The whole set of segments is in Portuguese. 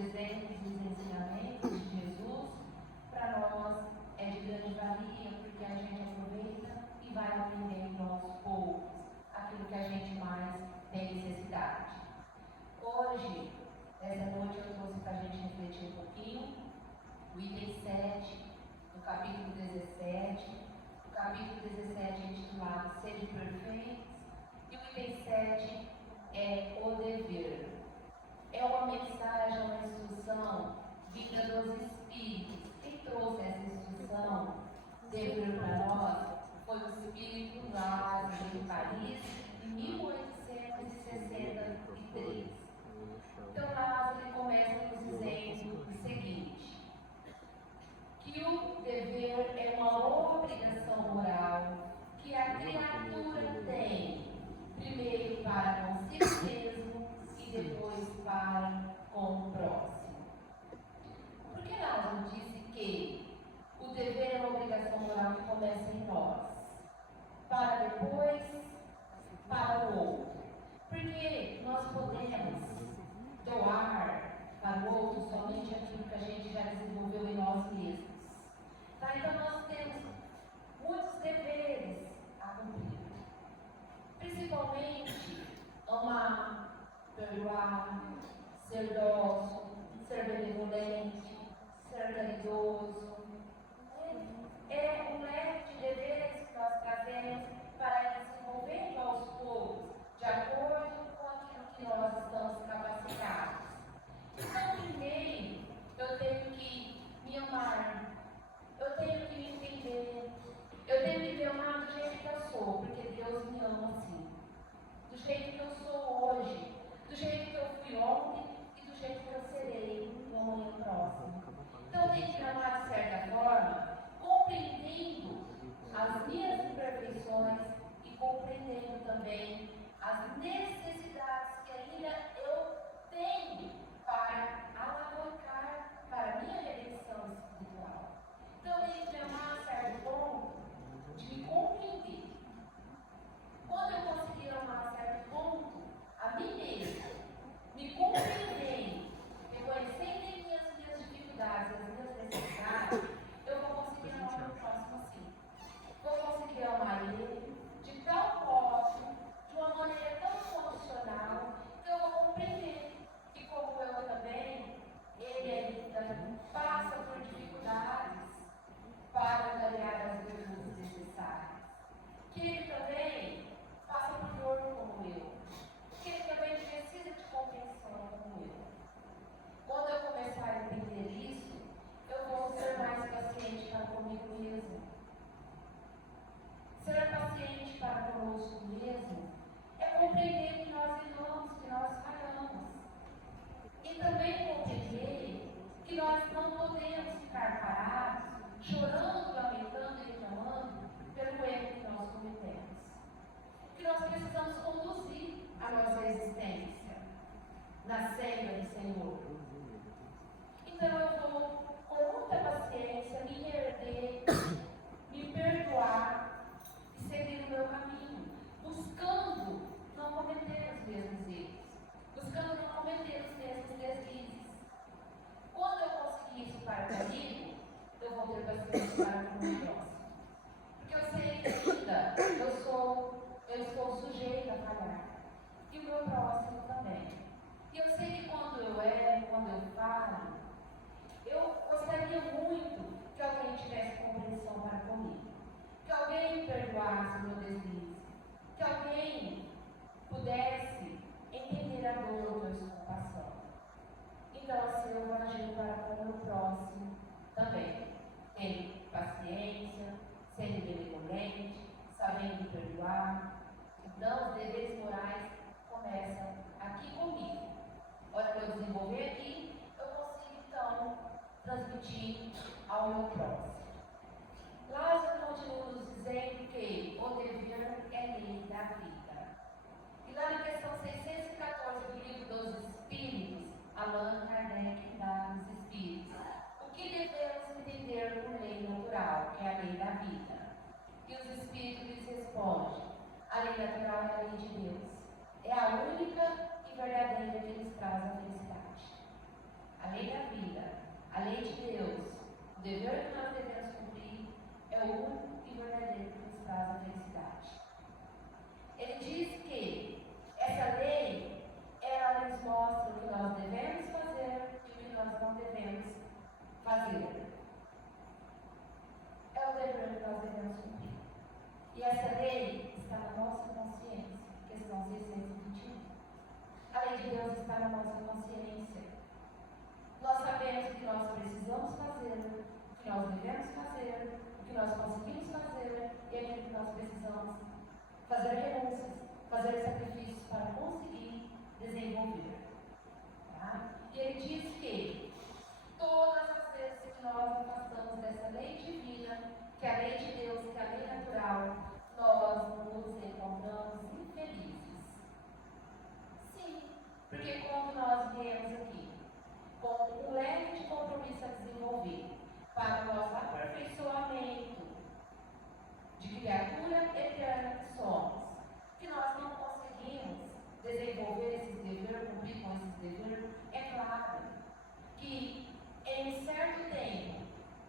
exemplos e os ensinamentos de Jesus, para nós é de grande valia, porque a gente aproveita e vai aprendendo aos poucos aquilo que a gente mais tem necessidade. Hoje, essa noite, eu trouxe para a gente refletir um pouquinho o item 7, do capítulo 17. O capítulo 17 é intitulado Sede Perfeitos, e o item 7 é o dever. É uma mensagem, uma instrução vinda dos Espíritos. Quem trouxe essa instrução, dever para nós, foi o Espírito Lázaro em Paris, em 1863. Então Lázaro começa nos dizendo o seguinte: que o dever é uma obrigação moral que a criatura tem, primeiro para consigo mesmo e depois para com o próximo. Por que Lázaro disse que o dever é uma obrigação moral que começa em nós, para depois para o outro? Porque nós podemos doar para o outro somente aquilo que a gente já desenvolveu em nós mesmos. Tá? Então nós temos muitos deveres a cumprir. Principalmente amar, perdoar, ser dócil, ser benevolente, ser caridoso. É um leque de deveres que nós trazemos para ir desenvolvendo aos poucos, de acordo com aquilo que nós estamos capacitados. Então, primeiro, eu tenho que me amar, eu tenho que me entender, eu tenho que me amar do jeito que eu sou, porque Deus me ama assim. Do jeito que eu sou hoje, do jeito que eu fui ontem e do jeito que eu serei no amanhã próximo. Então, eu tenho que me amar de certa forma, compreendendo as minhas imperfeições e compreendendo também as necessidades que ainda eu tenho para alavancar para a minha redenção espiritual. Então, eu tenho que me amar a certo ponto de me compreender. Quando eu conseguir amar a certo ponto a mim mesma, me compreendendo, reconhecendo minhas dificuldades, as minhas necessidades, eu vou conseguir amar o meu próximo assim. Vou conseguir amar ele de tal modo, de uma maneira tão funcional, que eu vou compreender que, como eu também, ele passa por dificuldades para ganhar as virtudes necessárias. Que ele também passa por dor como eu. Que ele também precisa de compreensão como eu. Quando eu começar a entender isso, eu vou ser mais paciente para comigo mesmo. Ser paciente para conosco mesmo é compreender que nós erramos, que nós falhamos. E também compreender que nós não podemos ficar parados, chorando, lamentando e reclamando pelo erro que nós cometemos. Que nós precisamos conduzir a nossa existência na senda do Senhor. Então eu vou, com muita paciência, me erguer, me perdoar e seguir o meu caminho, buscando não cometer os mesmos erros, buscando não cometer os mesmos deslizes. Quando eu conseguir isso para comigo, eu vou ter paciência para com o meu próximo. Porque eu sei que ainda eu estou sujeita a falhar. E o meu próximo também. E eu sei que quando eu erro, quando eu falo, eu gostaria muito que alguém tivesse compreensão para comigo. Que alguém me perdoasse o meu deslize. Que alguém pudesse entender a dor ou a desculpação. Então assim eu vou agir para com o meu próximo também. Tendo paciência, sendo benevolente, sabendo perdoar. Então os deveres morais começam aqui comigo. A hora que eu desenvolver aqui, eu consigo então transmitir ao meu próximo. Lázaro continua nos dizendo que o dever é lei da vida. E lá na questão 614 do livro dos Espíritos, Allan Kardec dá os Espíritos o que devemos entender por lei natural, que é a lei da vida. E os Espíritos lhes respondem: a lei natural é a lei de Deus. É a única e verdadeira que nos traz a felicidade. A lei 1621. A lei de Deus está na nossa consciência. Nós sabemos o que nós precisamos fazer, o que nós devemos fazer, o que nós conseguimos fazer e aquilo que nós precisamos fazer renúncias, fazer sacrifícios para conseguir desenvolver. Tá? E ele diz que todas as vezes que nós afastamos dessa lei divina, que é a lei de Deus, que é a lei natural, nós nos encontramos infelizes. Sim, porque quando nós viemos aqui com um leque de compromisso a desenvolver para o nosso aperfeiçoamento de criatura eterna que somos, que nós não conseguimos desenvolver esses deveres, cumprir com esses deveres, é claro que em certo tempo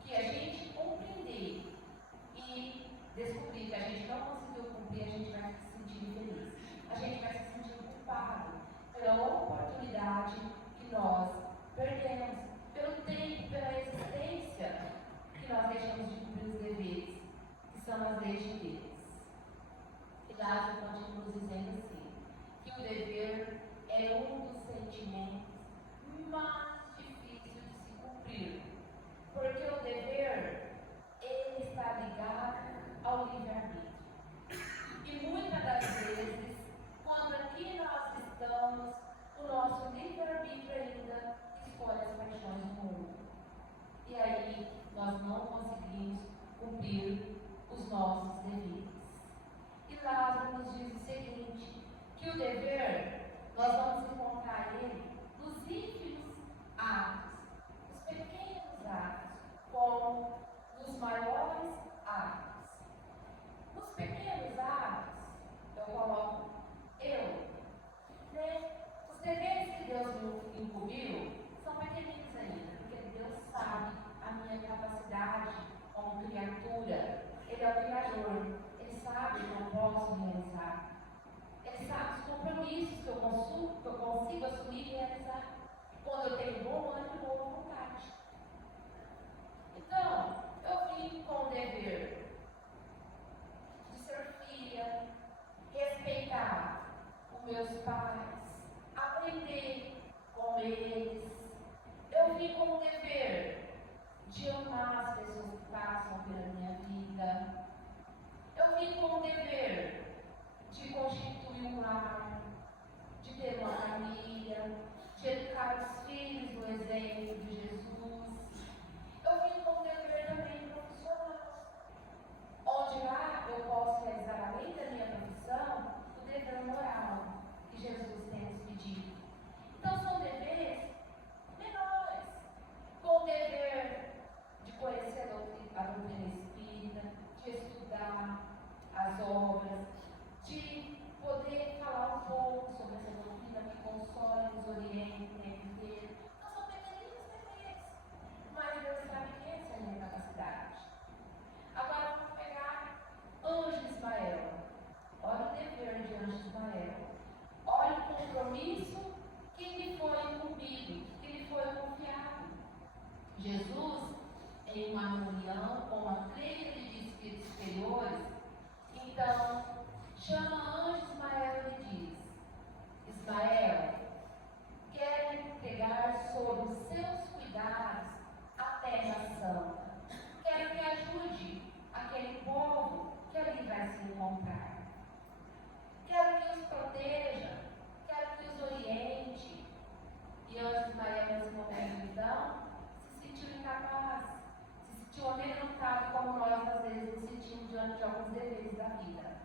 que a gente compreender e descobrir que a gente não conseguiu cumprir, a gente vai se sentir infeliz. A gente vai se sentir culpado pela oportunidade que nós perdemos, pelo tempo, pela existência que nós deixamos de cumprir os deveres, que são as leis de Deus. E Lázaro continua nos dizendo assim, que o dever é um dos sentimentos mais difíceis de se cumprir, porque o dever, ele está ligado ao livre-arbítrio. E muitas das vezes, quando aqui nós estamos, o nosso livre-arbítrio ainda escolhe as paixões do mundo. E aí, nós não conseguimos cumprir os nossos deveres. E Lázaro nos diz o seguinte, que o dever, nós vamos encontrar ele nos ínfimos atos, nos pequenos atos, como nos maiores atos. Nos pequenos atos, eu coloco os deveres que Deus me incumbiu são pequeninos ainda, porque Deus sabe a minha capacidade como criatura. Ele é o Criador, Ele sabe o que eu posso realizar. Ele sabe os compromissos que eu consigo assumir e realizar quando eu tenho bom ânimo e boa vontade. Então, eu vim com o dever de ser filha, respeitar os meus pais, aprender com eles. Eu vim com o dever de amar as pessoas que passam pela minha vida. Eu vim com o dever de constituir um lar, de ter uma família, de educar os filhos no exemplo de Jesus. Eu vim com o dever também profissional, onde lá eu posso realizar, além da minha profissão, o dever moral que Jesus tem nos pedido. Então são deveres menores, com o dever de conhecer a doutrina espírita, de estudar as obras, de poder falar um pouco sobre essa doutrina que consola e nos orienta o tempo inteiro. Não são pequeninos deveres, mas Deus sabe que essa é a minha capacidade. Agora vamos pegar Anjo Ismael. Olha o dever de Anjo Ismael. Olha o compromisso que lhe foi incumbido, que lhe foi confiado. Jesus, em uma reunião com uma tríade de espíritos superiores, então chama Anjo Ismael e diz: Ismael, quero entregar sob os seus cuidados a terra santa. Quero que ajude aquele povo que ali vai se encontrar. Quero que os proteja, quero que os oriente. E Anjo Ismael, nesse momento, então, se sentiu incapaz, se sentiu amedrontado, como nós às vezes nos sentimos diante de alguns deveres da vida.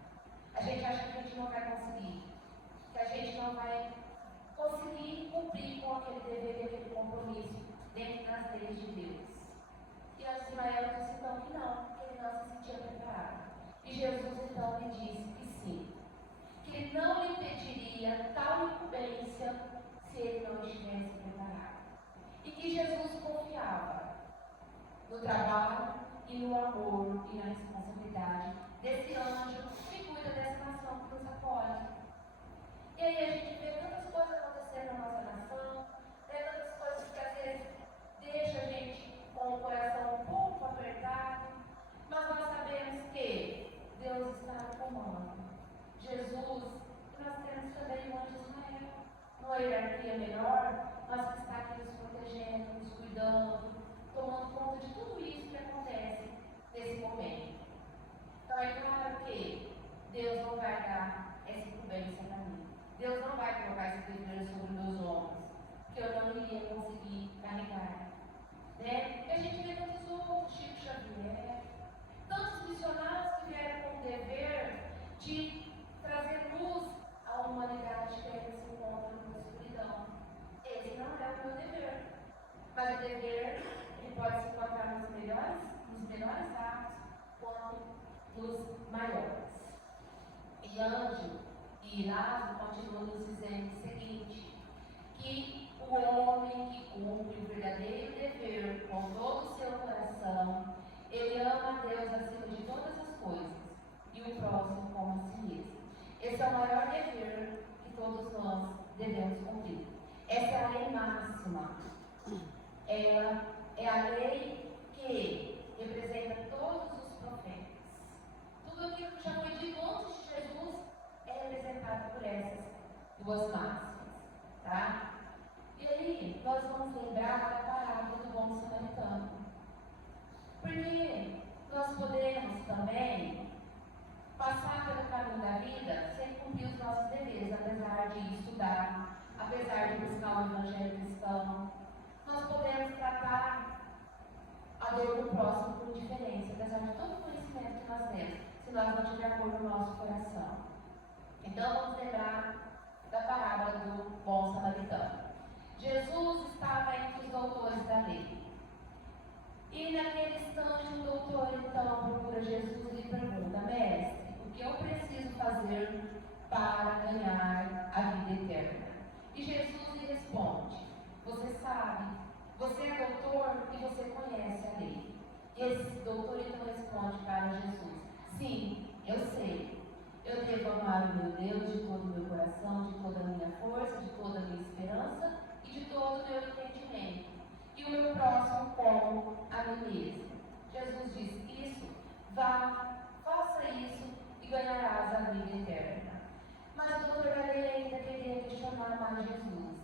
A gente acha que a gente não vai conseguir, que a gente não vai conseguir cumprir com aquele dever e aquele compromisso dentro das leis de Deus. E Anjo Ismael disse então que não, que ele não se sentia preparado. E Jesus então lhe disse que sim, que ele não lhe pediria tal incumbência se ele não estivesse preparado. E que Jesus confiava no trabalho e no amor e na responsabilidade desse anjo que cuida dessa nação que nos acolhe. E aí a gente vê tantas coisas acontecendo na nossa nação, tantas coisas que às vezes deixa a gente com o coração um pouco apertado, mas nós sabemos que Deus está no comando. Jesus, nós temos nos maiores. E Ângelo e Lázaro continuam nos dizendo o seguinte, que o homem que cumpre o verdadeiro dever com todo o seu coração, ele ama a Deus acima de todas as coisas e o próximo como a si mesmo. Esse é o maior dever que todos nós devemos cumprir. Essa é a lei máxima. Ela é a lei que representa todos os profetas. Tudo aquilo que já foi dito antes de Jesus é representado por essas duas máximas. Tá? E aí, nós vamos lembrar da parábola do bom samaritano. Porque nós podemos também passar pelo caminho da vida sem cumprir os nossos deveres, apesar de estudar, apesar de buscar o evangelho cristão. Nós podemos tratar a dor do próximo com indiferença, apesar de todo o conhecimento que nós temos, se nós não tivermos amor no nosso coração. Então, vamos lembrar da parábola do bom samaritano. Jesus estava entre os doutores da lei. E naquele instante, o doutor então procura Jesus e lhe pergunta: Mestre, o que eu preciso fazer para ganhar a vida eterna? E Jesus lhe responde: Você sabe, você é doutor e você conhece a lei. E esse doutor então responde para Jesus: Sim, eu sei. Eu devo amar o meu Deus de todo o meu coração, de toda a minha força, de toda a minha esperança e de todo o meu entendimento. E o meu próximo como a mim mesmo. Jesus diz: Isso, vá, faça isso e ganharás a vida eterna. Mas o doutor da lei ainda queria questionar mais Jesus.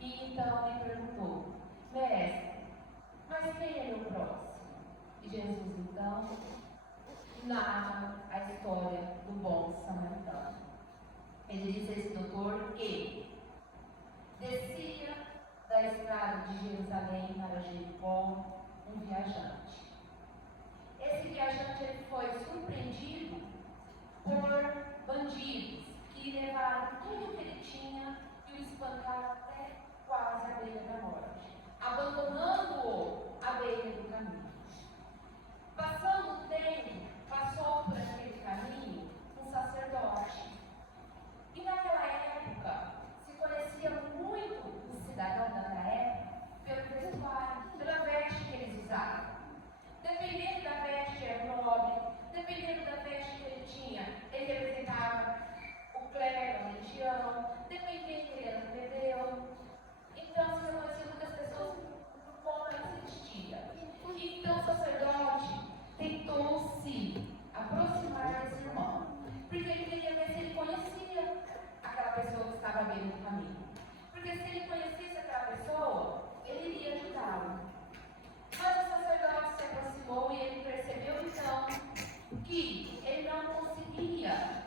E então lhe perguntou: Mestre, mas quem é meu próximo? E Jesus então narra a história do bom samaritano. Ele diz a esse doutor que descia da estrada de Jerusalém para Jericó um viajante. Esse viajante ele foi surpreendido por bandidos que levaram tudo o que ele tinha e o espancaram até quase à beira da morte, abandonando-o à beira do caminho. Passando o tempo, passou por aquele caminho um sacerdote. E naquela época, se conhecia muito os cidadãos daquela época pelo vestuário, pela veste que eles usavam. Dependendo da veste que era nobre, dependendo da veste que ele tinha, ele representava o clero, a religião, dependendo ele era plebeu. Então se reconhecia muitas pessoas como ela se vestia. Então o sacerdote tentou se aproximar desse irmão, porque ele queria ver se ele conhecia aquela pessoa que estava à beira do caminho. Porque se ele conhecesse aquela pessoa, ele iria ajudá-lo. Mas o sacerdote se aproximou e ele percebeu então que ele não conseguia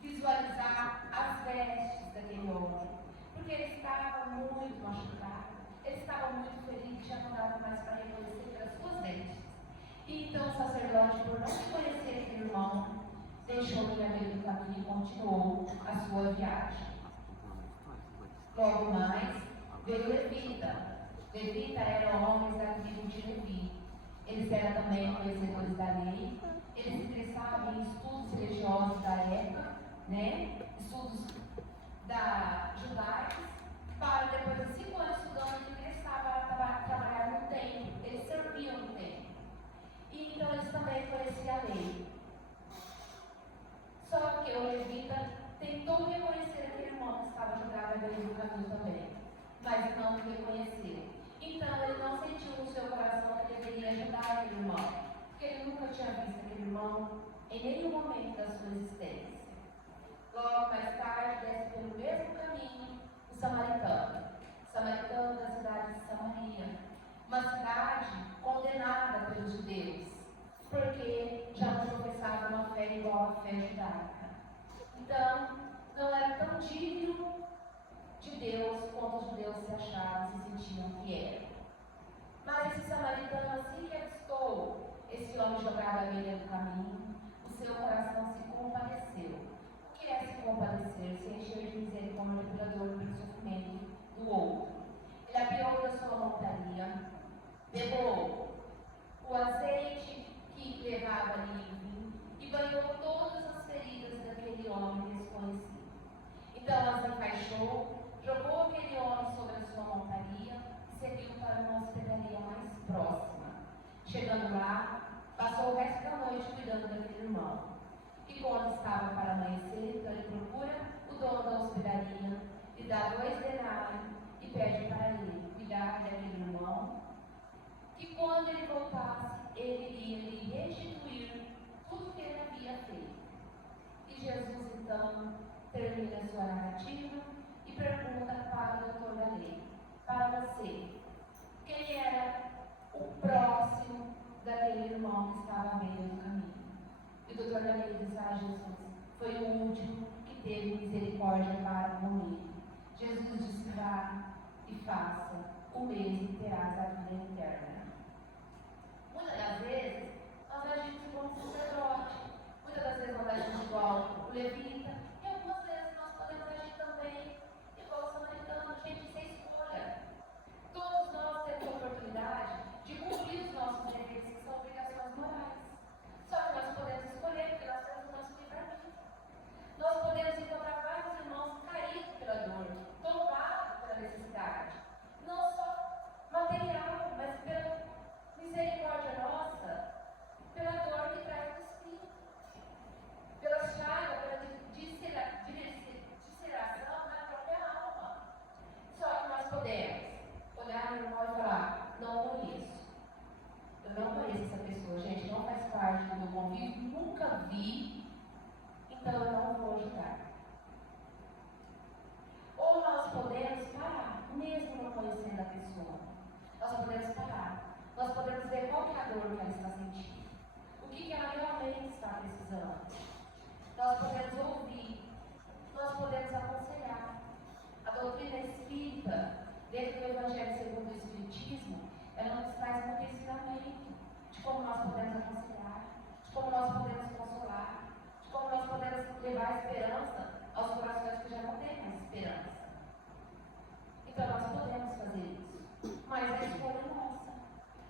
visualizar as vestes daquele homem, porque ele estava muito machucado, ele estava muito ferido, já não dava mais para reconhecer pelas suas vestes. E então o sacerdote, por não conhecer aquele irmão, deixou ele à beira do caminho e continuou a sua viagem. Logo mais, veio Levita. Levita eram homens da tribo de Levi. Eles eram também conhecedores da lei. Eles se interessavam em estudos religiosos da época, estudos judaicos, para depois de 5 anos estudando, ele ingressava a trabalhar no templo. Eles serviam no templo. E então eles também conheciam a lei. Só que o levita tentou reconhecer aquele irmão que estava jogado à beira do caminho também, mas não o reconheceu. Então ele não sentiu no seu coração que deveria ajudar aquele irmão, porque ele nunca tinha visto aquele irmão em nenhum momento da sua existência. Logo mais tarde, desce pelo mesmo caminho o samaritano da cidade de Samaria, uma cidade condenada pelos judeus, porque já não professava uma fé igual à fé judaica. Então, não era tão digno de Deus quanto os judeus se achavam, se sentiam que eram. Mas esse samaritano, assim que avistou esse homem jogado à beira do caminho, o seu coração se compadeceu. O que é se compadecer? Se encher de misericórdia pela dor e pelo sofrimento do outro. Ele apiou da sua montaria, pegou o azeite que levava ali em vinho e banhou todas as feridas daquele homem desconhecido. Então ela se encaixou, jogou aquele homem sobre a sua montaria e seguiu para uma hospedaria mais próxima. Chegando lá, passou o resto da noite cuidando daquele irmão. E quando estava para amanhecer, então ele procura o dono da hospedaria, lhe dá 2 denários e pede para ele cuidar daquele irmão, que quando ele voltasse, ele iria lhe restituir tudo que ele havia feito. E Jesus então termina a sua narrativa e pergunta para o doutor da lei: para você, quem era o próximo daquele irmão que estava à beira do caminho? E o doutor da lei diz: Jesus, foi o último que teve misericórdia para com ele. Jesus disse: vá e faça o mesmo e terás a vida eterna. Muitas das vezes nós agimos como sacerdote, muitas das vezes nós agimos igual o levita, e algumas vezes nós podemos agir também igual o samaritano. Gente, isso é escolha. Todos nós temos a oportunidade de cumprir os nossos deveres, que são obrigações morais. Só que nós podemos escolher, porque nós temos o nosso livre-arbítrio. Nós podemos encontrar vários irmãos caídos pela dor, tombados pela necessidade, não só material, mas pela misericórdia nossa, pela dor que traz o Espírito, pela chaga, pela dilaceração na própria alma. Só que nós podemos olhar no irmão e falar: não conheço. Eu não conheço essa pessoa, gente, não faz parte do meu convívio, nunca vi, então eu não vou ajudar. Ou nós podemos parar, mesmo não conhecendo a pessoa. Nós podemos parar. Nós podemos ver qual é a dor que ela está sentindo. O que ela realmente está precisando. Nós podemos ouvir. Nós podemos aconselhar. A doutrina espírita, dentro do Evangelho segundo o Espiritismo, ela nos traz muito ensinamento de como nós podemos aconselhar, de como nós podemos consolar, de como nós podemos levar esperança aos corações que já não têm mais esperança. Então nós podemos fazer isso, mas a escolha é nossa.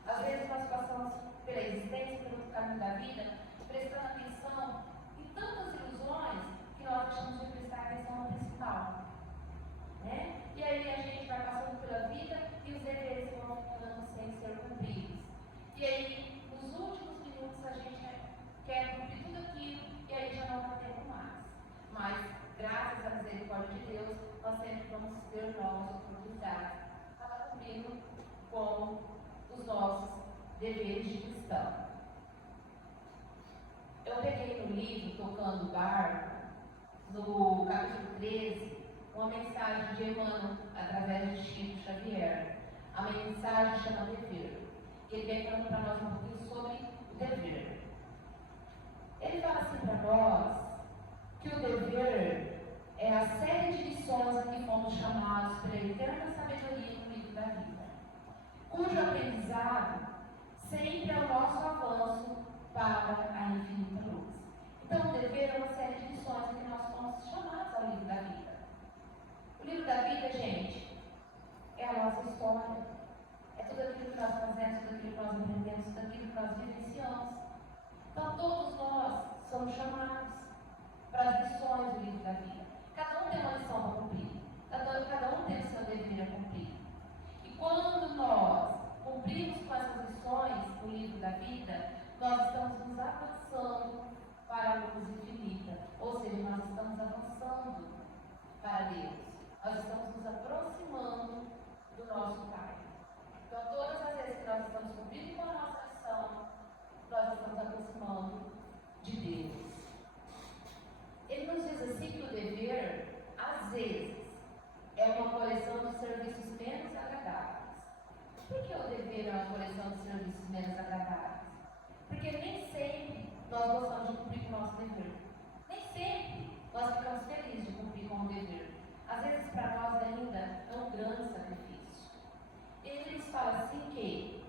Às vezes nós passamos pela existência, pelo caminho da vida, prestando atenção em tantas ilusões que nós deixamos de prestar atenção no principal. Né? E aí a gente vai passando pela vida e os deveres vão ficando sem ser cumpridos. E aí, nos últimos minutos, a gente quer cumprir tudo aquilo e aí já não vai ter mais. Mas, graças à misericórdia de Deus, nós sempre vamos ter novas oportunidades para cumprir com os nossos deveres de cristão. Eu peguei no livro Tocando o Barco, no capítulo 13, uma mensagem de Emmanuel, através de Chico Xavier. A mensagem chama Dever. Ele vem falando para nós um pouquinho sobre o dever. Ele fala assim para nós que o dever é a série de lições a que fomos chamados pela eterna sabedoria no livro da vida, cujo aprendizado sempre é o nosso avanço para a infinita luz. Então, o dever é uma série de lições a que nós fomos chamados ao livro da vida. O livro da vida, gente, é a nossa história. É tudo aquilo que nós fazemos, tudo aquilo que nós aprendemos, tudo aquilo que nós vivenciamos. Então, todos nós somos chamados para as lições do livro da vida. Cada um tem uma lição para cumprir. Cada um tem o seu dever a cumprir. E quando nós cumprimos com essas lições do livro da vida, nós estamos nos avançando para a luz infinita. Ou seja, nós estamos avançando para Deus. Nós estamos nos aproximando do nosso Pai. Então, todas as vezes que nós estamos cumprindo com a nossa missão, nós estamos aproximando de Deus. Ele nos diz assim que o dever, às vezes, é uma coleção de serviços menos agradáveis. Por que o dever é uma coleção de serviços menos agradáveis? Porque nem sempre nós gostamos de cumprir com o nosso dever. Nem sempre nós ficamos felizes de cumprir com o dever. Às vezes, para nós ainda, é um grande sacrifício. Ele nos fala assim que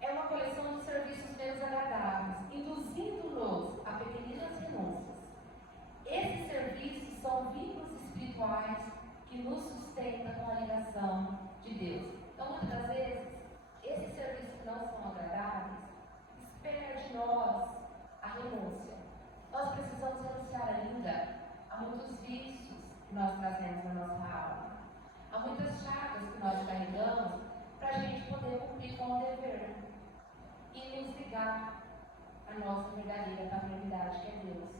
é uma coleção de serviços menos agradáveis, induzindo-nos a pequeninas renúncias. Esses serviços são vínculos espirituais que nos sustentam com a ligação de Deus. Então, muitas das vezes, esses serviços que não são agradáveis esperam de nós a renúncia. Nós precisamos renunciar ainda a muitos vícios que nós trazemos na nossa alma. Há muitas chagas que nós carregamos para a gente poder cumprir com o dever e nos ligar à nossa verdadeira paternidade, que é Deus.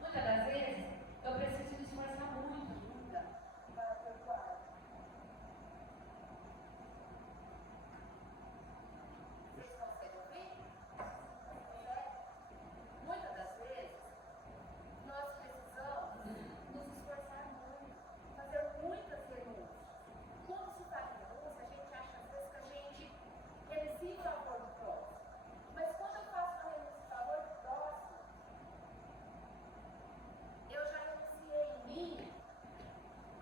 Muitas das vezes, eu preciso me esforçar muito ainda para perdoar. Vocês conseguem ouvir? Muitas das vezes, nós precisamos nos esforçar muito, fazer muitas renúncias. Quando se faz renúncia, a gente acha às vezes que a gente renuncia em favor do próximo. Mas quando eu faço uma renúncia em favor do próximo, eu já renunciei em mim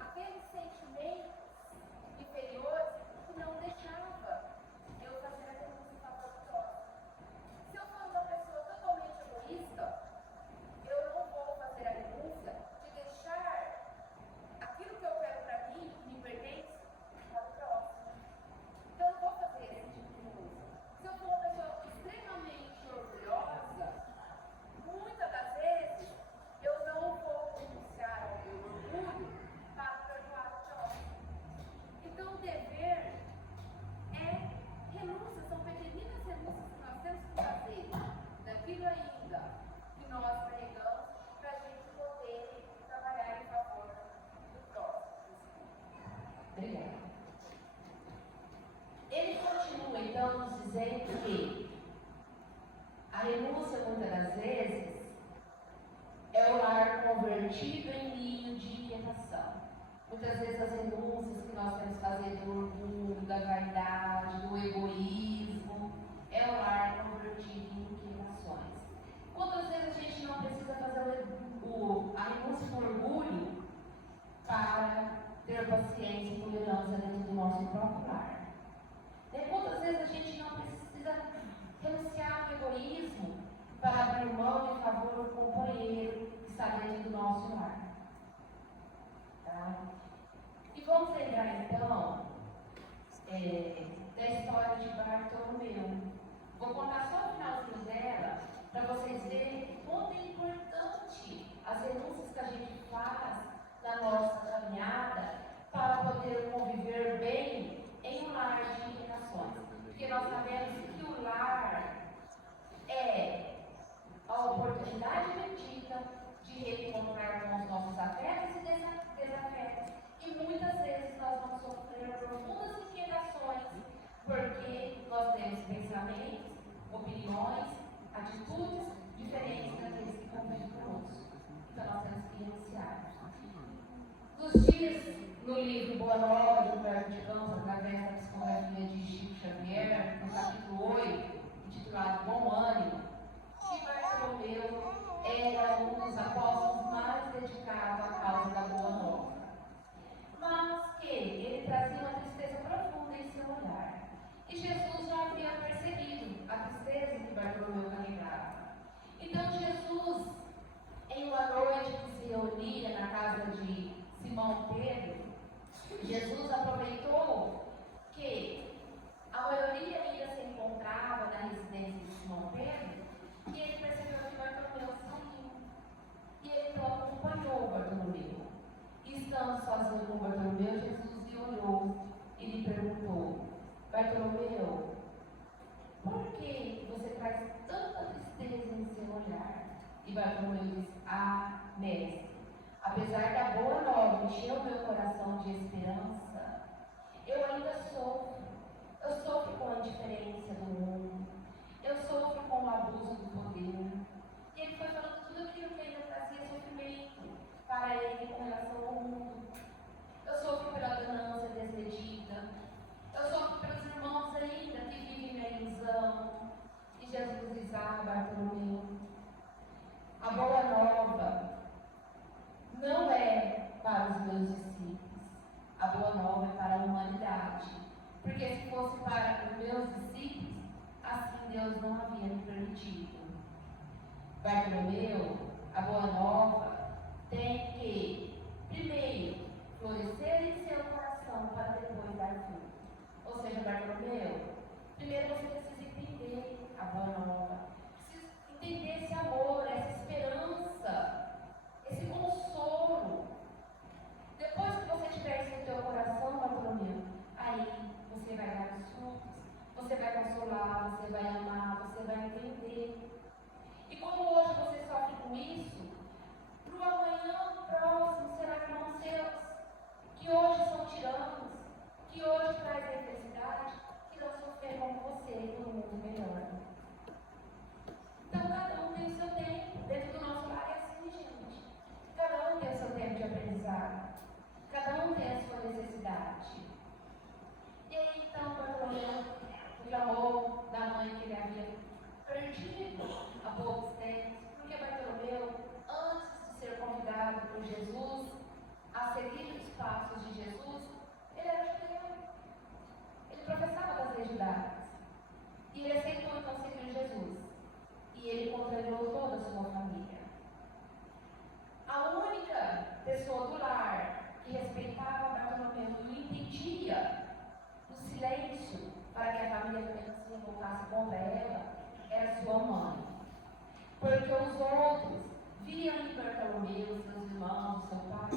aqueles sentimentos inferiores que não deixava eu fazer a renúncia em favor do próximo. Se eu for uma pessoa totalmente egoísta, eu não vou fazer a renúncia de deixar aquilo que eu quero para mim, que me pertence, para o próximo. Então eu não vou fazer esse tipo de renúncia. Se eu for uma pessoa extremamente orgulhosa, muitas das vezes eu não vou renunciar ao meu orgulho para perdoar o próximo. Então o dever é renúncia, são pequeninas renúncias que nós temos que fazer daquilo ainda que nós carregamos para a gente poder trabalhar em favor do próximo. Obrigada. Ele continua então nos dizendo que a renúncia, muitas das vezes, é o lar convertido em ninho de inquietação. Muitas vezes as renúncias que nós temos que fazer do orgulho, da vaidade, do egoísmo, é o lar convertido em inquietações. Quantas vezes a gente não precisa fazer a renúncia do orgulho para ter paciência e tolerância dentro do nosso próprio lar? Quantas vezes a gente não precisa renunciar ao egoísmo para abrir mão em favor do companheiro que está dentro do nosso lar? Tá? E vamos lembrar então da história de Bartolomeu. Vou contar só o finalzinho dela para vocês verem quanto é importante as renúncias que a gente faz na nossa caminhada para poder conviver bem em um lar de inquietações. Porque nós sabemos que o lar é a oportunidade bendita de reencontrar com os nossos afetos e desafetos. E muitas vezes nós vamos sofrer profundas inquietações, porque nós temos pensamentos, opiniões, atitudes diferentes daqueles que convivem conosco. Então nós temos que renunciar. Nos dias no livro Boa Nova do Humberto de Campos, através da psicografia de Chico Xavier, no capítulo 8, intitulado Bom Ânimo, que Bartolomeu era um dos apóstolos mais dedicados à causa da Boa Nova, mas que ele trazia uma tristeza profunda em seu olhar. E Jesus já havia percebido a tristeza que Bartolomeu carregava. Então Jesus, em uma noite que se reunia na casa de Simão Pedro, Jesus aproveitou que a maioria ainda se encontrava na residência de Simão Pedro, e ele percebeu que Bartolomeu saiu. E ele então acompanhou Bartolomeu. E estando sozinho com Bartolomeu, Jesus lhe olhou e lhe perguntou: Bartolomeu, por que você traz tanta tristeza em seu olhar? E Bartolomeu disse: Ah, mestre, apesar da boa nova encher o meu coração de esperança, eu ainda sofro. Eu sofro com a indiferença do mundo. Eu sofro com o abuso do poder. E ele foi falando tudo aquilo que ainda trazia sofrimento para ele com relação ao mundo. Eu sofro pela ganância desmedida. Eu sofro pelos irmãos ainda que vivem na ilusão. E Jesus diz: Ah, Bartolomeu, a boa nova não é para os meus discípulos. A boa nova é para a humanidade. Porque se fosse para os meus discípulos, assim Deus não havia me permitido. Bartolomeu, a boa nova tem que, primeiro, florescer em seu coração para depois dar fruto. Ou seja, Bartolomeu, primeiro você precisa entender a boa nova, precisa entender esse amor você vai consolar, você vai amar, você vai entender. E como hoje você sofre com isso, para o amanhã próximo será irmãos seus, que hoje são tiranos, que hoje trazem adversidade, que não sofrer como você por um mundo melhor. Então cada um tem o seu tempo, dentro do nosso lar é assim, gente. Cada um tem o seu tempo de aprendizado, cada um tem a sua necessidade. E aí então Bartolomeu reclamou da mãe que ele havia perdido há poucos tempos, porque Bartolomeu, antes de ser convidado por Jesus a seguir os passos de Jesus, ele era judeu. Ele professava das leis judaicas. E ele aceitou então seguir Jesus. E ele contrariou toda a sua família. A única pessoa do lar que respeitava Bartolomeu e o impedia no silêncio para que a família também não se revoltasse contra ela era sua mãe. Porque os outros viam em Bartolomeu, seus irmãos, seu pai,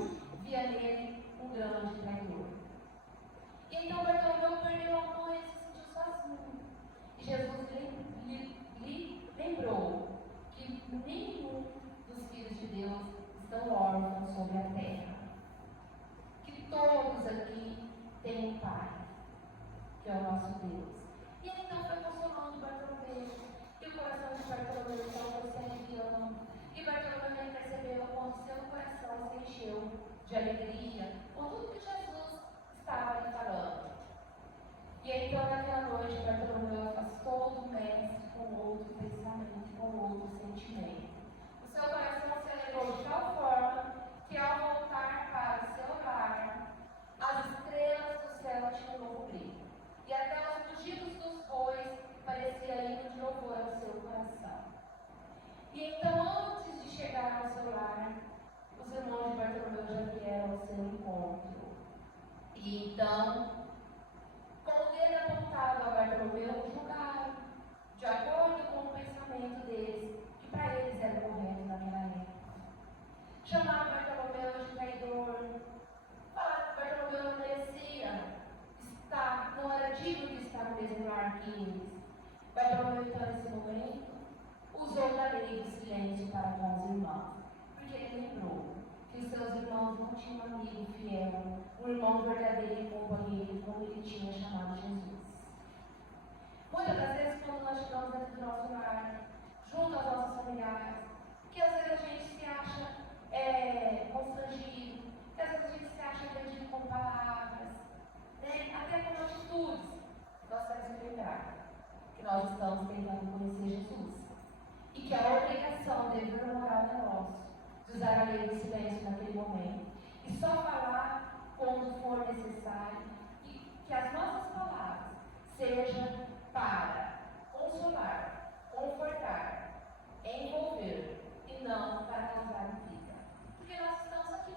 via nele um grande traidor. E então Bartolomeu perdeu a mãe e se sentiu sozinho. E Jesus lhe lembrou que nenhum dos filhos de Deus estão órfãos sobre a terra. Que todos aqui têm um Pai, que é o nosso Deus. E ele então foi consolando Bartolomeu. E o coração de Bartolomeu então foi se aliviando. E Bartolomeu percebeu quando seu coração se encheu de alegria com tudo que Jesus estava lhe falando. E então naquela noite Bartolomeu afastou do mestre com outro pensamento, com outro sentimento. O seu coração se alegrou de tal forma que ao voltar para o seu lar, as estrelas do céu tinham um novo brilho. E até os rugidos dos bois parecia hino de louvor ao seu coração. E então, antes de chegar ao seu lar, os irmãos de Bartolomeu já vieram ao seu encontro. E então, com o dedo apontado a Bartolomeu, julgaram, de acordo com o pensamento deles, que para eles era correto naquela época. Chamaram Bartolomeu de traidor, falaram que Bartolomeu não merecia estar, não era digno de estar no mesmo lar que eles. Bartolomeu, então, nesse momento, usou da lei do silêncio para com os irmãos, porque ele lembrou que os seus irmãos não tinham um amigo fiel, um irmão verdadeiro e companheiro, como ele tinha chamado Jesus. Muitas das vezes, quando nós chegamos dentro do nosso lar, junto aos nossos familiares, que às vezes a gente se acha constrangido, que às vezes a gente se acha perdido com palavras, né? Até com atitudes, nós temos que lembrar que nós estamos tentando conhecer Jesus e que a obrigação, o dever moral é nosso, de usar a lei do silêncio naquele momento e só falar quando for necessário, e que as nossas palavras sejam para consolar, confortar, envolver e não para causar intriga. Porque nós estamos aqui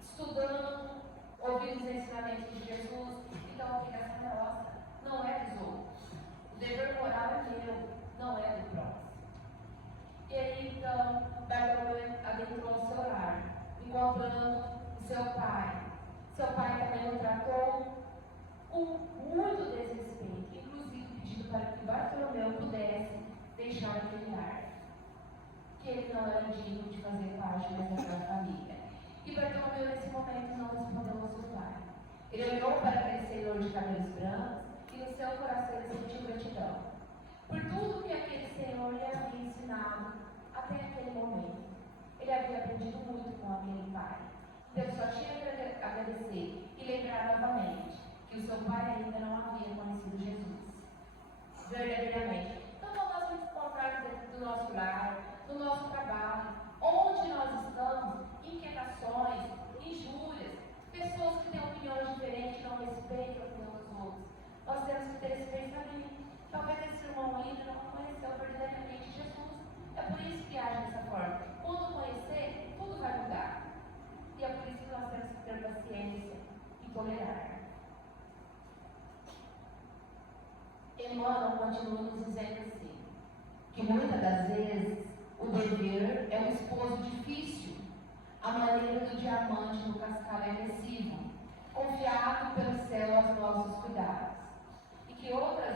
estudando, ouvindo os ensinamentos de Jesus, então a obrigação é nossa, não é dos outros. O dever moral é meu, não é do próximo. E aí então Bartolomeu adentrou ao seu lar, encontrando o seu pai. Seu pai também o tratou com muito desrespeito, inclusive pedindo para que Bartolomeu pudesse deixar aquele lar, que ele não era digno de fazer parte daquela família. E Bartolomeu nesse momento não respondeu ao seu pai. Ele olhou para aquele senhor de cabelos brancos e no seu coração ele sentiu gratidão por tudo que aquele senhor lhe havia ensinado até aquele momento. Ele havia aprendido muito com aquele pai. Então ele só tinha que agradecer e lembrar novamente que o seu pai ainda não havia conhecido Jesus verdadeiramente. Então nós vamos encontrar dentro do nosso lar, no nosso trabalho, onde nós estamos, inquietações, injúrias, pessoas que têm opiniões diferentes e não respeitam a opinião dos outros. Nós temos que ter esse pensamento. Talvez esse irmão ainda não conheceu verdadeiramente Jesus. É por isso que age dessa forma. Quando conhecer, tudo vai mudar. E é por isso que nós temos que ter paciência e tolerar. Emmanuel continua nos dizendo assim, que muitas das vezes o dever é um esposo difícil, a maneira do diamante no cascalho agressivo, confiado pelo céu aos nossos cuidados. E que outras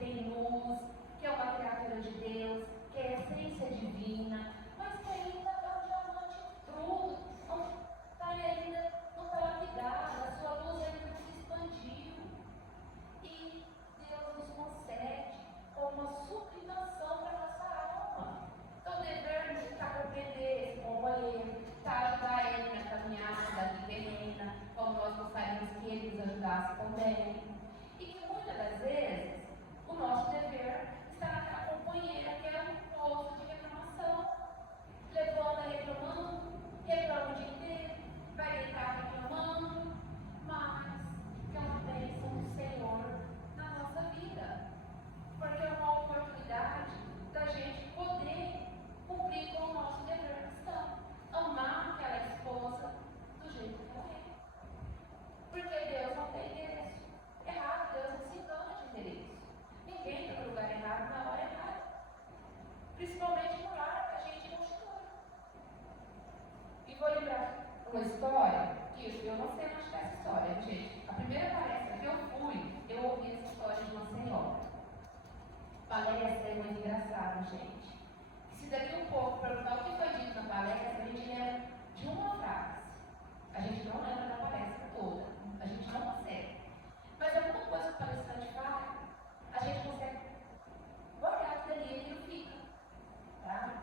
tem luz, que é uma criatura de Deus, que é essência divina, mas que ainda é um diamante cru, ainda não está lapidada, a sua luz ainda não se expandiu. E Deus nos concede como uma sublimação para a nossa alma. Então, o dever de estar compreender esse companheiro, está ajudar ele na caminhada da vida terrena, como nós gostaríamos que ele nos ajudasse também. E que muitas das vezes o nosso dever está naquela companheira que é um posto de reclamação, levanta reclamando, reclama o dia inteiro, vai deitar reclamando, mas que é uma bênção do Senhor na nossa vida, porque é uma oportunidade da gente poder cumprir com o nosso dever cristão, amar aquela esposa do jeito que ela é, porque Deus não tem endereço errado, Deus não se engana de endereço, ninguém está no lugar errado na hora errada, principalmente no lar que a gente constrói. E vou lembrar uma história, que eu não sei onde está essa história, gente. A primeira palestra que eu fui, eu ouvi essa história de uma senhora. Palestra é muito engraçada, gente. Se daqui um pouco perguntar o que foi dito na palestra, a gente lembra de uma frase. A gente não lembra da palestra toda. A gente não consegue. Mas alguma coisa que o palestrante fala, a gente consegue guardar aquilo ali e aquilo fica. Tá?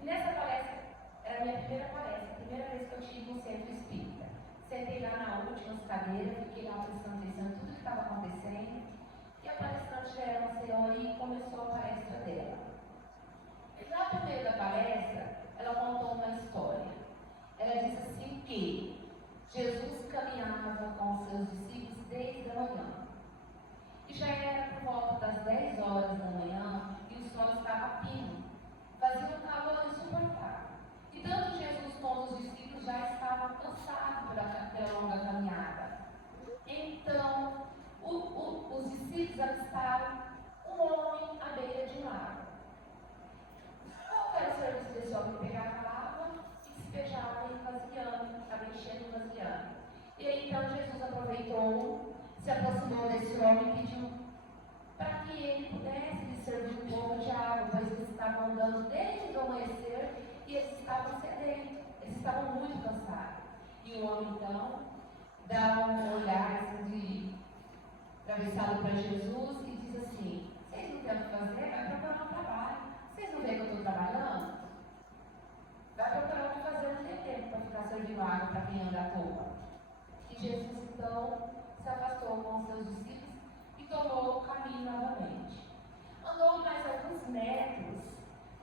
E nessa palestra, era a minha primeira palestra, a primeira vez que eu tive um centro espírita. Sentei lá na última cadeira, fiquei lá prestando atenção em tudo que estava acontecendo. E a palestrante já era uma senhora e começou a palestra dela. E lá no meio da palestra, ela contou uma história. Ela disse assim que Jesus caminhava com os seus discípulos desde a manhã. E já era por volta das 10 horas da manhã e o sol estava a pino. Fazia um calor insuportável. E tanto Jesus como os discípulos já estavam cansados pela longa caminhada. Então, os discípulos avistaram um homem à beira de um lago. Qual era o serviço desse homem? Pegava água e despejava em vasilhame, estava enchendo o vasilhame. E aí, então, Jesus aproveitou, se aproximou desse homem e pediu para que ele pudesse lhe servir um pouco de água, pois eles estavam andando desde o amanhecer e eles estavam sedentos, eles estavam muito cansados. E o homem, então, dá um olhar assim, atravessado para Jesus e diz assim: vocês não têm o que fazer? Vai procurar um trabalho. Vocês não veem que eu estou trabalhando? Vai procurar o que fazer, não tem tempo para ficar servindo água para quem anda à toa. E Jesus, então, se afastou com os seus discípulos e tomou o caminho novamente. Andou mais alguns metros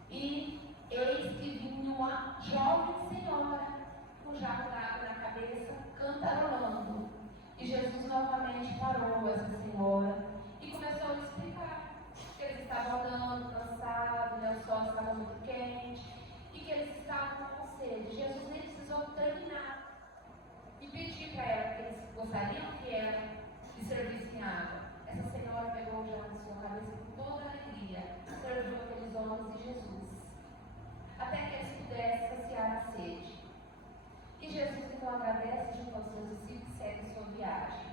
e eis que vinha uma jovem senhora com um jato d'água na cabeça, cantarolando. E Jesus novamente parou essa senhora e começou a lhe explicar que eles estavam andando cansados, o sol estava muito quente e que eles estavam com sede. Jesus nem precisou terminar e pedir para ela que eles gostariam que ela lhe servisse água. Essa senhora pegou o jato na sua cabeça com toda alegria, serviu aqueles homens de Jesus, até que eles pudessem saciar a sede. E Jesus então agradece junto aos seus discípulos e segue sua viagem.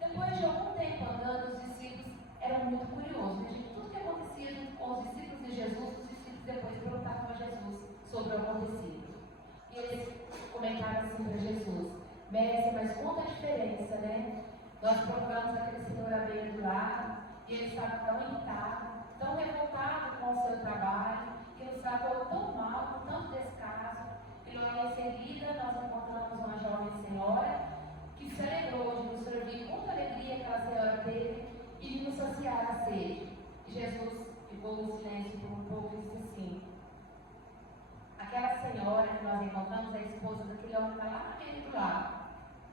Depois de algum tempo andando, os discípulos eram muito curiosos de tudo que acontecia junto com os discípulos de Jesus. Os discípulos depois perguntavam a Jesus sobre o acontecido. E eles comentaram assim para Jesus: Mestre, mas conta a diferença, né? Nós procuramos aquele senhor à beira do lago e ele estava tão irritado, tão revoltado com o seu trabalho, que nos tratou tão mal, com tanto descaso. E logo em seguida nós encontramos uma jovem senhora que se alegrou de nos servir com muita alegria que aquela senhora teve e de nos saciar a sede. E Jesus ficou em silêncio por um pouco e disse assim: aquela senhora que nós encontramos é a esposa daquele homem que está lá na beira do lago.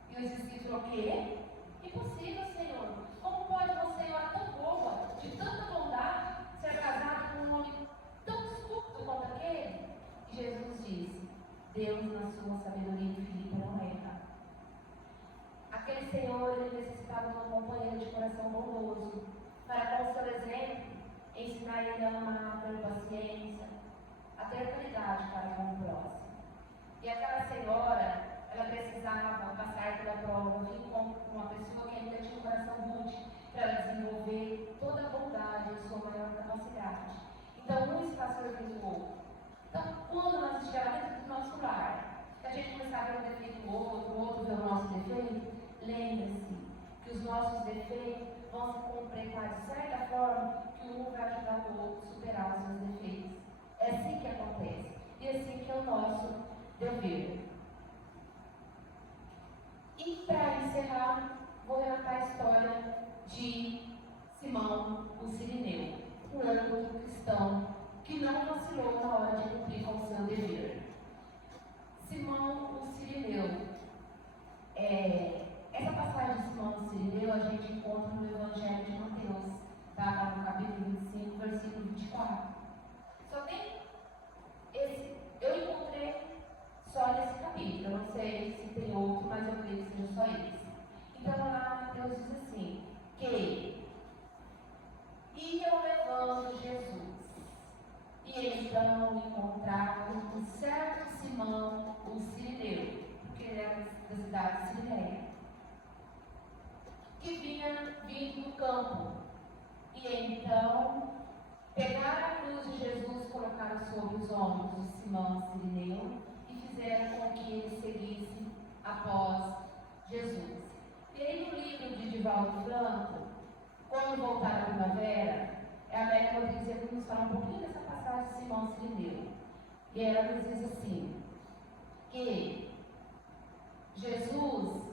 E os discípulos: o quê? Impossível, Senhor. Como pode uma senhora tão boa, de tanta bondade, ser casada com um homem tão estúpido quanto aquele? E Jesus disse: Deus, na sua sabedoria infinita, não erra. Aquele Senhor, ele necessitava de um companheiro de coração bondoso, para, com seu exemplo, ensinar ele a amar, a ter paciência, a ter caridade para com o próximo. E aquela senhora, ela precisava passar pela prova, vir com uma pessoa que ainda tinha um coração rude, para ela desenvolver toda a nossos defeitos vão se completar de certa forma que um vai ajudar o outro a superar os seus defeitos. É assim que acontece. E assim que é o nosso dever. E para encerrar, vou relatar a história de Simão, o Cirineu, um outro cristão que não vacilou na hora de cumprir com o seu dever. Simão, o Cirineu. Essa passagem de Simão, o Cirineu, a gente encontra no Evangelho de Mateus, tá? No capítulo 25, versículo 24. Só tem esse, eu encontrei só nesse capítulo, eu não sei se tem outro, mas eu creio que seja só esse. Então lá Mateus diz assim, que iam levando Jesus, e então encontraram um certo Simão, o Cirineu, porque ele era da cidade de Cireia, que vinha vindo do campo, e então pegaram a cruz de Jesus, colocaram sobre os ombros de Simão Cirineu e fizeram com que ele seguisse após Jesus. E aí no livro de Divaldo Franco, quando voltar à primavera, a Amélia Rodrigues nos fala um pouquinho dessa passagem de Simão Cirineu. E ela nos diz assim, que Jesus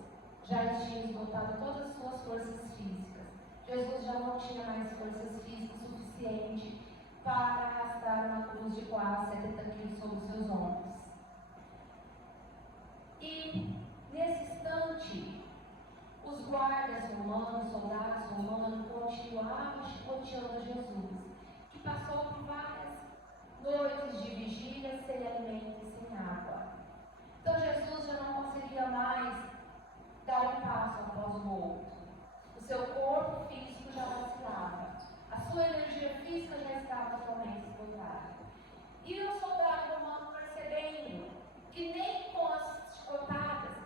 já tinha esgotado todas as suas forças físicas. Jesus já não tinha mais forças físicas suficientes para arrastar uma cruz de quase 70 quilos sobre os seus ombros. E, nesse instante, os guardas romanos, soldados romanos, continuavam chicoteando Jesus, que passou por várias noites de vigília sem alimento e sem água. Então, Jesus já não conseguia mais dar um passo após o outro. O seu corpo físico já vacilava. A sua energia física já estava totalmente esgotada. E o soldado romano, percebendo que nem com as chicotadas,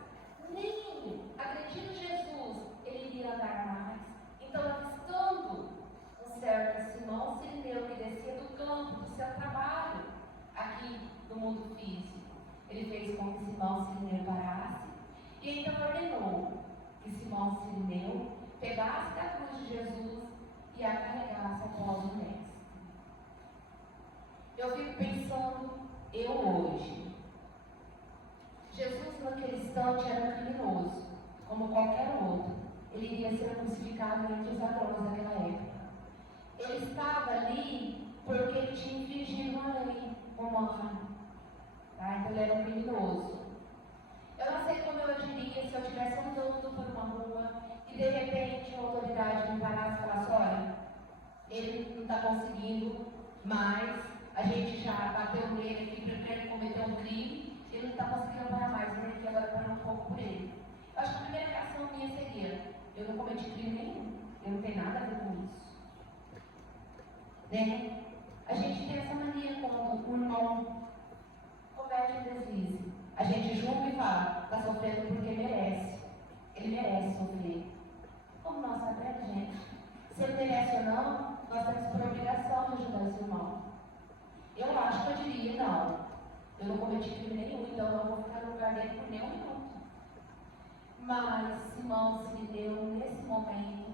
nem agredindo Jesus, ele iria andar mais. Então, avistando um certo Simão Cirineu que descia do campo, do seu trabalho, aqui no mundo físico, ele fez com que Simão Cirineu parasse e então ordenou que Simão Cirineu pegasse da cruz de Jesus e a carregasse após o mestre. Eu fico pensando, eu hoje, Jesus naquele instante era criminoso, como qualquer outro. Ele iria ser crucificado entre os ladrões daquela época. Ele estava ali porque ele tinha infringido uma lei romana. Tá? Então ele era um criminoso. Eu não sei como eu agiria se eu estivesse andando por uma rua e de repente uma autoridade me parasse e falasse, olha, ele não está conseguindo mais, a gente já bateu nele aqui porque ele cometeu um crime, ele não está conseguindo parar mais, ele tem que agora parar um pouco por ele. Eu acho que a primeira reação minha seria, eu não cometi crime nenhum, eu não tenho nada a ver com isso. Né? A gente tem essa mania quando o irmão comete um deslize. A gente julga e fala, está sofrendo porque merece. Ele merece sofrer. Como nós sabemos, gente, se ele merece ou não, nós temos por obrigação de ajudar esse irmão. Eu acho que eu diria, não, eu não cometi crime nenhum, então eu não vou ficar no lugar dele por nenhum minuto. Mas Simão Cirineu, nesse momento,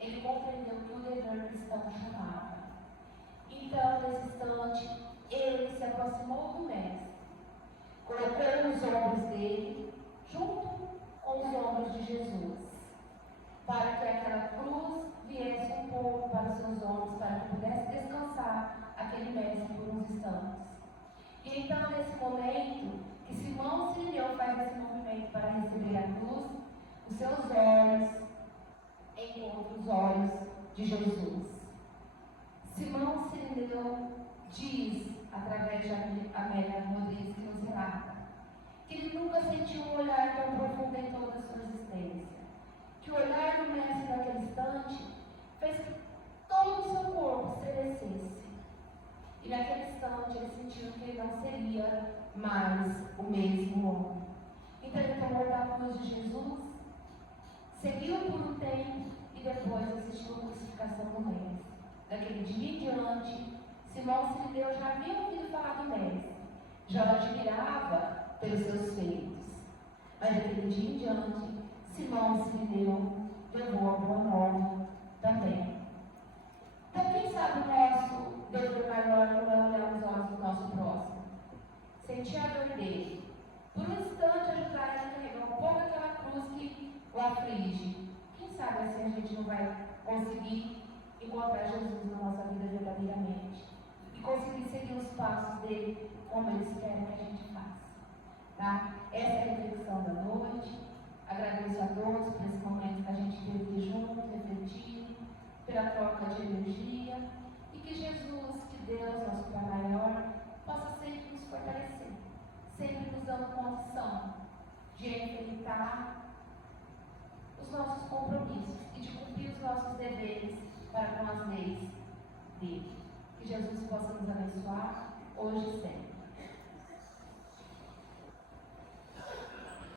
ele compreendeu que o dever cristão chamava. Então, nesse instante, ele se aproximou do mestre, colocou os ombros dele junto com os ombros de Jesus, para que aquela cruz viesse um pouco para os seus ombros, para que pudesse descansar aquele mestre por uns instantes. E então, nesse momento, que Simão Cirineu faz esse movimento para receber a cruz, os seus olhos encontram os olhos de Jesus. Simão Cirineu diz, através de Amélia Rodrigues, que nos relata, que ele nunca sentiu um olhar tão profundo em toda a sua existência. Que o olhar do mestre naquele instante fez que todo o seu corpo estremecesse. E naquele instante ele sentiu que ele não seria mais o mesmo homem. Então ele tomou da cruz de Jesus, seguiu por um tempo e depois assistiu a crucificação do mestre. Daquele dia em diante, Simão Cirineu já havia ouvido falar do mestre, já o admirava pelos seus feitos. Mas daquele dia em diante, Simão Cirineu levou ao bom nome também. Então, quem sabe o nosso dever maior não é olhar nos olhos do nosso próximo, sentir a dor dele, por um instante ajudar ele a carregar um pouco aquela cruz que o aflige. Quem sabe assim a gente não vai conseguir encontrar Jesus na nossa vida verdadeiramente e conseguir seguir os passos dele como eles querem que a gente faça. Tá? Essa é a reflexão da noite. Agradeço a todos por esse momento que a gente teve aqui junto, refletindo, pela troca de energia, e que Jesus, que Deus, nosso Pai maior, possa sempre nos fortalecer, sempre nos dando condição de enfrentar os nossos compromissos e de cumprir os nossos deveres para com as leis dele. Que Jesus possa nos abençoar hoje e sempre.